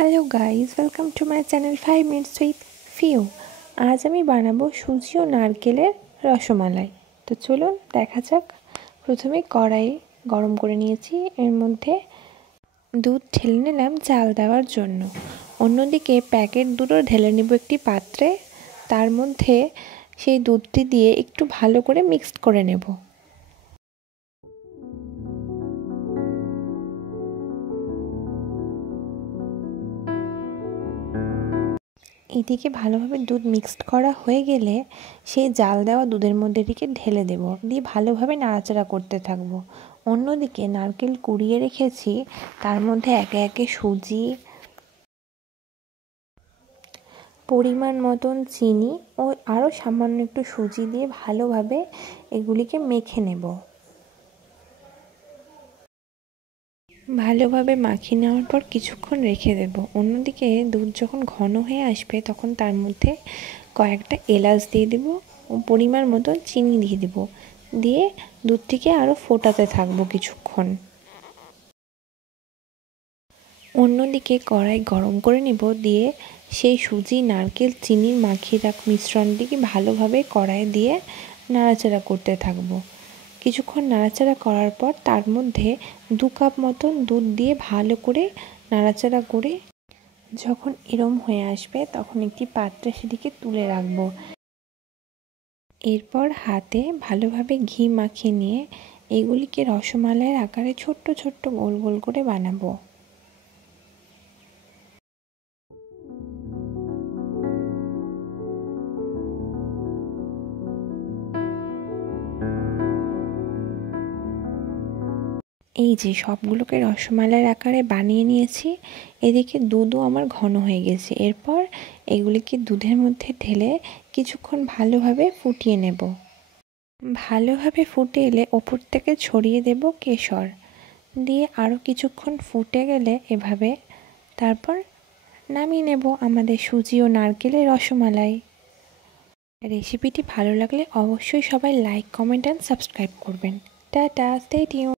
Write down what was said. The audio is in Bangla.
Hello guys, welcome to my channel 5 minutes with few. আজ আমি বানাবো সুজি ও নারকেলের রসমালাই। তো চলুন দেখা যাক। প্রথমে কড়াই গরম করে নিয়েছি, এর মধ্যে দুধ ঢেলে নিলাম চাল দেওয়ার জন্য। অন্যদিকে প্যাকেট দুটো ঢেলে নেব একটি পাত্রে, তার মধ্যে সেই দুধটি দিয়ে একটু ভালো করে মিক্সড করে নেব। এদিকে ভালোভাবে দুধ মিক্সড করা হয়ে গেলে সেই জাল দেওয়া দুধের মধ্যে এটিকে ঢেলে দেব, দিয়ে ভালোভাবে নাড়াচাড়া করতে থাকব। অন্যদিকে নারকেল কুড়িয়ে রেখেছি, তার মধ্যে একে একে সুজি, পরিমাণ মতন চিনি ও আরও সামান্য একটু সুজি দিয়ে ভালোভাবে এগুলিকে মেখে নেব। ভালোভাবে মাখিয়ে নেওয়ার পর কিছুক্ষণ রেখে দেব। অন্যদিকে দুধ যখন ঘন হয়ে আসবে তখন তার মধ্যে কয়েকটা এলাচ দিয়ে দেব ও পরিমাণ মতো চিনি দিয়ে দেব, দিয়ে দুধটিকে আরও ফোটাতে থাকবো কিছুক্ষণ। অন্যদিকে কড়াই গরম করে নেব, দিয়ে সেই সুজি, নারকেল, চিনির মাখিয়ে রাখা মিশ্রণটিকে ভালোভাবে কড়াই দিয়ে নাড়াচাড়া করতে থাকবো। কিছুক্ষণ নাড়াচাড়া করার পর তার মধ্যে 2 কাপ মতন দুধ দিয়ে ভালো করে নাড়াচাড়া করে যখন এরম হয়ে আসবে তখন একটি পাত্রে সেটিকে তুলে রাখবো। এরপর হাতে ভালোভাবে ঘি মাখিয়ে নিয়ে এগুলিকে রসমালাইয়ের আকারে ছোট্ট ছোট্ট গোল গোল করে বানাবো। এই যে সবগুলোকে রসমালাইয়ের আকারে বানিয়ে নিয়েছি। এদিকে দুধও আমার ঘন হয়ে গেছে। এরপর এগুলিকে দুধের মধ্যে ঢেলে কিছুক্ষণ ভালোভাবে ফুটিয়ে নেব। ভালোভাবে ফুটে এলে ওপর থেকে ছড়িয়ে দেব কেশর, দিয়ে আরও কিছুক্ষণ ফুটে গেলে এভাবে তারপর নামিয়ে নেব আমাদের সুজি ও নারকেলের রসমালাই। রেসিপিটি ভালো লাগলে অবশ্যই সবাই লাইক, কমেন্ট অ্যান্ড সাবস্ক্রাইব করবেন। Tata, stay tuned.